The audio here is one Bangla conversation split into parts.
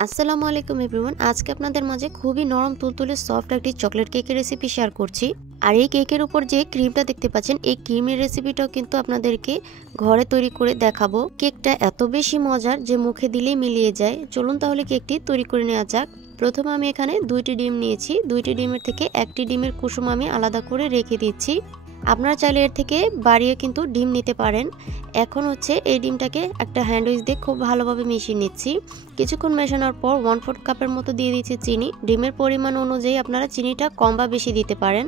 আসসালামু আলাইকুম এভরিওয়ান। আজকে আপনাদের মাঝে খুবই নরম তুলতুলে সফট একটি চকলেট কেকের রেসিপি শেয়ার করছি। আর এই কেকের উপর যে ক্রিমটা দেখতে পাচ্ছেন, এই ক্রিমের রেসিপিটাও কিন্তু আপনাদেরকে ঘরে তৈরি করে দেখাবো। কেকটা এত বেশি মজার যে মুখে দিলেই মিলিয়ে যায়। চলুন তাহলে কেকটি তৈরি করে নেওয়া যাক। প্রথমে আমি এখানে 2টি ডিম নিয়েছি। 2টি ডিমের থেকে 1টি ডিমের কুসুম আমি আলাদা করে রেখে দিচ্ছি। আপনারা চাইলে এর থেকে বাড়িয়ে কিন্তু ডিম নিতে পারেন। এখন হচ্ছে এই ডিমটাকে একটা হ্যান্ড উইচ দিয়ে খুব ভালোভাবে মিশিয়ে নিচ্ছি। কিছুক্ষণ মেশানোর পর 1/4 কাপের মতো দিয়ে দিচ্ছি চিনি। ডিমের পরিমাণ অনুযায়ী আপনারা চিনিটা কম বা বেশি দিতে পারেন।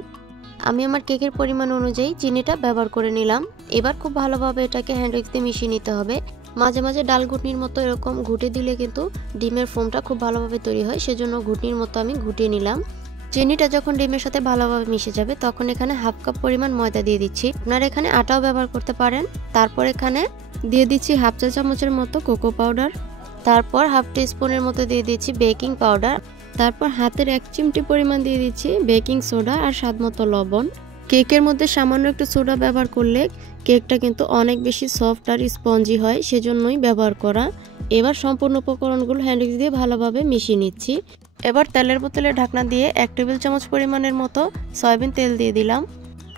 আমি আমার কেকের পরিমাণ অনুযায়ী চিনিটা ব্যবহার করে নিলাম। এবার খুব ভালোভাবে এটাকে হ্যান্ড উইচ দিয়ে মিশিয়ে নিতে হবে। মাঝে মাঝে ডাল ঘুটনির মতো এরকম ঘুটে দিলে কিন্তু ডিমের ফোমটা খুব ভালোভাবে তৈরি হয়, সেজন্য ঘুটনির মতো আমি ঘুটিয়ে নিলাম। চিনিটা যখন ডিমের সাথে ভালোভাবে মিশে যাবে তখন এখানে 1/2 কাপ পরিমাণ ময়দা দিয়ে দিচ্ছি। আপনারা এখানে আটাও ব্যবহার করতে পারেন। তারপর এখানে দিয়ে দিচ্ছি 1/2 চা চামচের মতো কোকো পাউডার। তারপর 1/2 টিস্পুনের মতো দিয়ে দিচ্ছি বেকিং পাউডার। তারপর হাতের 1 চিমটি পরিমাণ দিয়ে দিচ্ছি বেকিং সোডা আর স্বাদ মতো লবণ। কেকের মধ্যে সামান্য একটু সোডা ব্যবহার করলে কেকটা কিন্তু অনেক বেশি সফট আর স্পঞ্জি হয়, সেজন্যই ব্যবহার করা। এবার সম্পূর্ণ উপকরণগুলো হ্যান্ড উইচ দিয়ে ভালোভাবে মিশিয়ে নিচ্ছি। এবার তেলের বোতলে ঢাকনা দিয়ে 1 টেবিল চামচ পরিমাণের মতো সয়াবিন তেল দিয়ে দিলাম।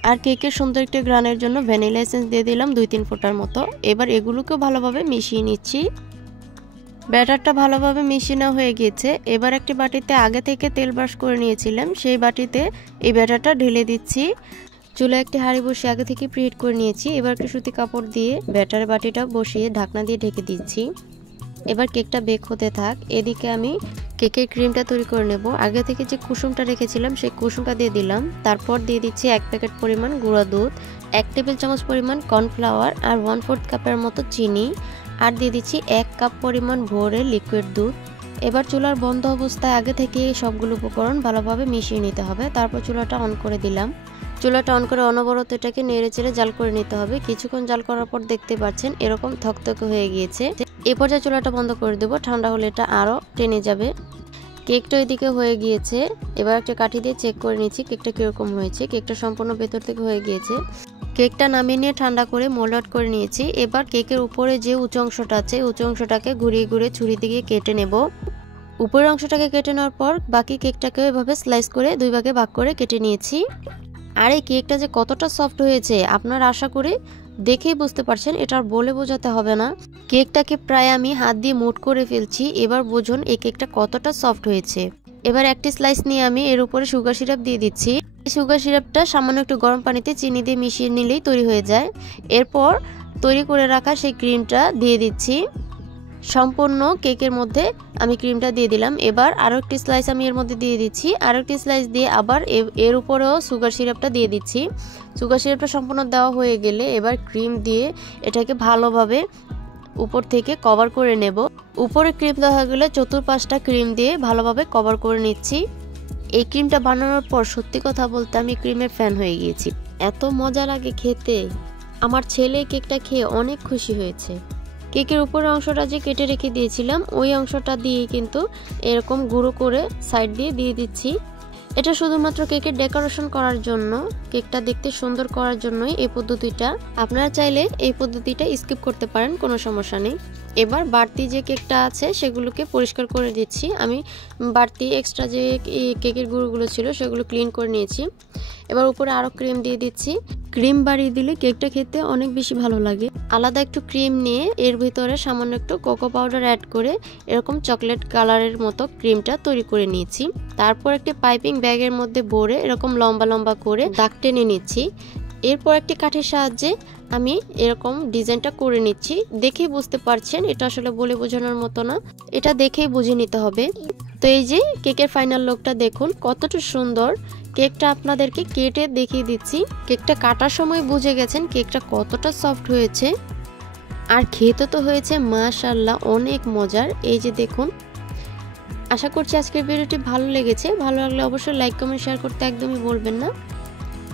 আর কেকের সুন্দর একটা গ্রানের জন্য ভ্যানিলা এসেন্স দিয়ে দিলাম 2-3 ফোঁটার মতো। এবার এগুলোকেও ভালোভাবে মিশিয়ে নিচ্ছি। ব্যাটারটা ভালোভাবে মিশিয়ে নেওয়া হয়ে গিয়েছে। এবার একটি বাটিতে আগে থেকে তেল ব্রাশ করে নিয়েছিলাম, সেই বাটিতে এই ব্যাটারটা ঢেলে দিচ্ছি। চুলায় একটি হাঁড়ি বসিয়ে আগে থেকে প্রিহিট করে নিয়েছি। এবার একটি সুতি কাপড় দিয়ে ব্যাটারের বাটিটা বসিয়ে ঢাকনা দিয়ে ঢেকে দিচ্ছি। এবার কেকটা বেক হতে থাক। এদিকে আমি কেকের ক্রিমটা তৈরি করে নেব। আগে থেকে যে কুসুমটা রেখেছিলাম সেই কুসুমটা দিয়ে দিলাম। তারপর দিয়ে দিচ্ছি 1 প্যাকেট পরিমাণ গুঁড়া দুধ, 1 টেবিল চামচ পরিমাণ কর্নফ্লাওয়ার আর 1/4 কাপের মতো চিনি, আর দিয়ে দিচ্ছি 1 কাপ পরিমাণ ভরে লিকুইড দুধ। এবার চুলার বন্ধ অবস্থায় আগে থেকে সবগুলো উপকরণ ভালোভাবে মিশিয়ে নিতে হবে। তারপর চুলাটা অন করে দিলাম। চুলাটা অন করে অনবরত এটাকে নেড়ে চেড়ে জাল করে নিতে হবে। কিছুক্ষণ জাল করার পর দেখতে পাচ্ছেন এরকম থকথকে হয়ে গিয়েছে। এই পর্যায়ে চুলাটা বন্ধ করে দেবো, ঠান্ডা হলে এটা আরও টেনে যাবে। কেকটা এদিকে হয়ে গিয়েছে। এবার একটা কাঠি দিয়ে চেক করে নিচ্ছি কেকটা কীরকম হয়েছে। কেকটা সম্পূর্ণ ভেতর থেকে হয়ে গিয়েছে। কেকটা নামিয়ে নিয়ে ঠান্ডা করে মোল্ড আউট করে নিয়েছি। এবার কেকের উপরে যে উঁচু অংশটা আছে উঁচু অংশটাকে ঘুরিয়ে ঘুরিয়ে ছুরি দিয়ে কেটে নেব। উপরের অংশটাকে কেটে নেওয়ার পর বাকি কেকটাকেও এভাবে স্লাইস করে 2 ভাগে ভাগ করে কেটে নিয়েছি। আর এই কেকটা যে কতটা সফট হয়েছে আপনারা আশা করি দেখেই বুঝতে পারছেন, এটা আর বলে বোঝাতে হবে না। কেকটাকে প্রায় আমি হাত দিয়ে মুট করে ফেলছি। এবার বুঝুন এই কেকটা কতটা সফট হয়েছে। এবার একটি স্লাইস নিয়ে আমি এর উপরে সুগার সিরাপ দিয়ে দিচ্ছি। সুগার সিরাপটা সামান্য একটু গরম পানিতে চিনি দিয়ে মিশিয়ে নিলেই তৈরি হয়ে যায়। এরপর তৈরি করে রাখা সেই ক্রিমটা দিয়ে দিচ্ছি। সম্পূর্ণ কেকের মধ্যে আমি ক্রিমটা দিয়ে দিলাম। এবার আরও একটি স্লাইস আমি এর মধ্যে দিয়ে দিচ্ছি। আরও একটি স্লাইস দিয়ে আবার এর উপরেও সুগার সিরাপটা দিয়ে দিচ্ছি। সুগার সিরাপটা সম্পূর্ণ দেওয়া হয়ে গেলে এবার ক্রিম দিয়ে এটাকে ভালোভাবে উপর থেকে কভার করে নেব। উপরে ক্রিম দেওয়া হয়ে গেলে চতুর্পাশটা ক্রিম দিয়ে ভালোভাবে কভার করে নিচ্ছি। এই ক্রিমটা বানানোর পর সত্যি কথা বলতে আমি ক্রিমের ফ্যান হয়ে গিয়েছি। এত মজা লাগে খেতে। আমার ছেলে কেকটা খেয়ে অনেক খুশি হয়েছে। কেকের উপরের অংশটা যে কেটে রেখে দিয়েছিলাম ওই অংশটা দিয়ে কিন্তু এরকম গুঁড়ো করে সাইড দিয়ে দিচ্ছি। এটা শুধুমাত্র কেকের ডেকোরেশন করার জন্য, কেকটা দেখতে সুন্দর করার জন্যই এই পদ্ধতিটা। আপনারা চাইলে এই পদ্ধতিটা স্কিপ করতে পারেন, কোনো সমস্যা নেই। এবার বাড়তি যে কেকটা আছে সেগুলোকে পরিষ্কার করে দিচ্ছি। আমি বাড়তি এক্সট্রা যে কেকের গুঁড়োগুলো ছিল সেগুলো ক্লিন করে নিয়েছি। এবার উপরে আরও ক্রিম দিয়ে দিচ্ছি। ক্রিম বাড়িয়ে দিলে কেকটা খেতে অনেক বেশি ভালো লাগে। আলাদা একটু ক্রিম নিয়ে এর ভিতরে সামান্য একটু কোকো পাউডার অ্যাড করে এরকম চকলেট কালারের মতো ক্রিমটা তৈরি করে নিয়েছি। তারপর একটি পাইপিং ব্যাগের মধ্যে ভরে এরকম লম্বা লম্বা করে দাগ টেনে নিচ্ছি। এরপর একটি কাঠির সাহায্যে আমি এরকম ডিজাইনটা করে নিচ্ছি। দেখেই বুঝতে পারছেন, এটা আসলে বলে বোঝানোর মতো না, এটা দেখেই বুঝে নিতে হবে। তো এই যে কেকের ফাইনাল লুকটা দেখুন কতটা সুন্দর। কেকটা আপনাদেরকে কেটে দেখিয়ে দিচ্ছি। কেকটা কাটার সময় বুঝে গেছেন কেকটা কতটা সফট হয়েছে। আর খেতে তো হয়েছে মাশাআল্লাহ অনেক মজার। এই যে দেখুন। আশা করছি আজকের ভিডিওটি ভালো লেগেছে। ভালো লাগলে অবশ্যই লাইক কমেন্ট শেয়ার করতে একদমই ভুলবেন না।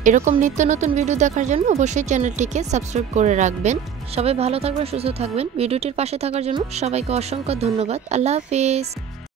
এরকম নিত্য নতুন ভিডিও দেখার জন্য অবশ্যই চ্যানেলটিকে সাবস্ক্রাইব করে রাখবেন। সবাই ভালো থাকবেন, সুস্থ থাকবেন। ভিডিওটির পাশে থাকার জন্য সবাইকে অসংখ্য ধন্যবাদ। আল্লাহ হাফেজ।